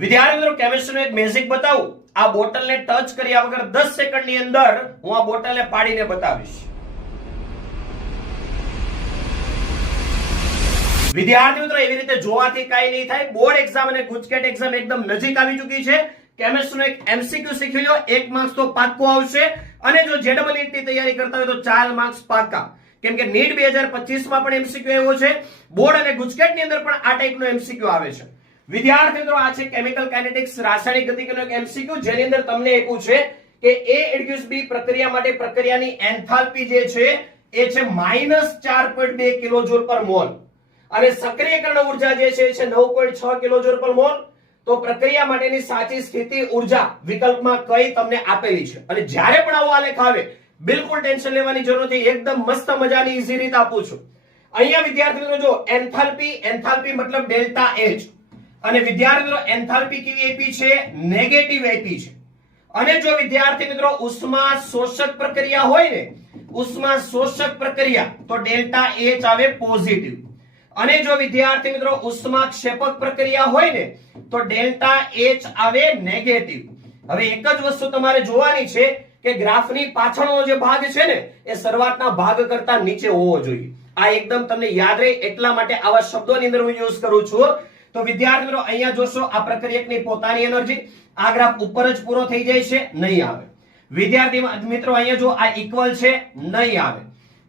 વિદ્યાર્થી મિત્રો કેમિસ્ટ્રીનું એક મેજિક બતાવું. આ બોટલને ટચ કર્યા વગર 10 સેકન્ડની અંદર હું આ બોટલને પાડીને બતાવીશ. વિદ્યાર્થી મિત્રો એવી રીતે જોવાથી કાઈ નહીં થાય. બોર્ડ એક્ઝામ અને ગુજકેટ એક્ઝામ એકદમ નજીક આવી ચૂકી છે. કેમિસ્ટ્રીનો એક એમસીક્યુ શીખી લો, 1 માર્ક્સ તો પાક્કો આવશે. અને જો જેડબલઈ ની તૈયારી કરતા હોય તો 4 માર્ક્સ પાક્કા. કેમ કે નીટ 2025 માં પણ એમસીક્યુ આવ્યો છે. બોર્ડ અને ગુજકેટ ની અંદર પણ આ ટાઈપનો એમસીક્યુ આવે છે. વિદ્યાર્થી મિત્રો આ છે કેમિકલ કાઇનેટિક્સ રાસાયણિક ગતિકીનો એક એમસીક્યુ, જેની અંદર તમને આપ્યું છે કે A + B પ્રક્રિયા માટે પ્રક્રિયાની એન્થાલ્પી જે છે એ છે -4.2 કિલોજોલ પર મોલ અને સક્રિયકરણ ઉર્જા જે છે 9.6 કિલોજોલ પર મોલ. તો પ્રક્રિયા માટેની સાચી સ્થિતિ ઉર્જા વિકલ્પમાં કઈ તમને આપેલી છે. અને જ્યારે પણ આવો આલેખ આવે બિલકુલ ટેન્શન લેવાની જરૂર નથી, એકદમ મસ્ત મજાની ઈઝી રીત આપું છું. અહીંયા વિદ્યાર્થી મિત્રો જો એન્થાલ્પી મતલબ ડેલ્ટા H, અને વિદ્યાર્થી મિત્રો એન્થાલ્પી કેવી આપી છે? નેગેટિવ આપી છે. અને જો વિદ્યાર્થી મિત્રો ઉષ્મા શોષક પ્રક્રિયા હોય ને, ઉષ્મા શોષક પ્રક્રિયા, તો ડેલ્ટા H આવે પોઝિટિવ. અને જો વિદ્યાર્થી મિત્રો ઉષ્મા ક્ષેપક પ્રક્રિયા હોય ને, તો ડેલ્ટા H આવે નેગેટિવ. હવે એક જ વસ્તુ તમારે જોવાની છે કે ગ્રાફની પાછળનો જે ભાગ છે ને એ શરૂઆતના ભાગ કરતા નીચે હોવો જોઈએ. આ એકદમ તમને યાદ રહે એટલા માટે આવા શબ્દોની અંદર હું યુઝ કરું છું. તો વિદ્યાર્થી મિત્રો અહીંયા જોશો આ પ્રક્રિયકની પોતાની એનર્જી, આ ગ્રાફ ઉપર જ પૂરો થઈ જાય છે, નહીં આવે. વિદ્યાર્થી મિત્રો અહીંયા જો આ ઇક્વલ છે, નહીં આવે.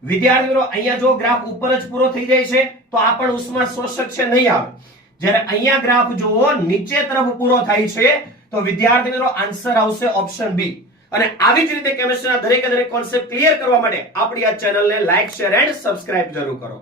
વિદ્યાર્થી મિત્રો અહીંયા જો ગ્રાફ ઉપર જ પૂરો થઈ જાય છે તો આ પણ ઉષ્મા શોષક છે, નહીં આવે. જ્યારે અહીંયા ગ્રાફ જુઓ નીચે તરફ પૂરો થાય છે તો વિદ્યાર્થી મિત્રો આન્સર આવશે ઓપ્શન બી. અને આવી જ રીતે કેમિસ્ટ્રીના દરેક કોન્સેપ્ટ ક્લિયર કરવા માટે આપણી આ ચેનલને લાઈક, શેર એન્ડ સબસ્ક્રાઇબ જરૂર કરો.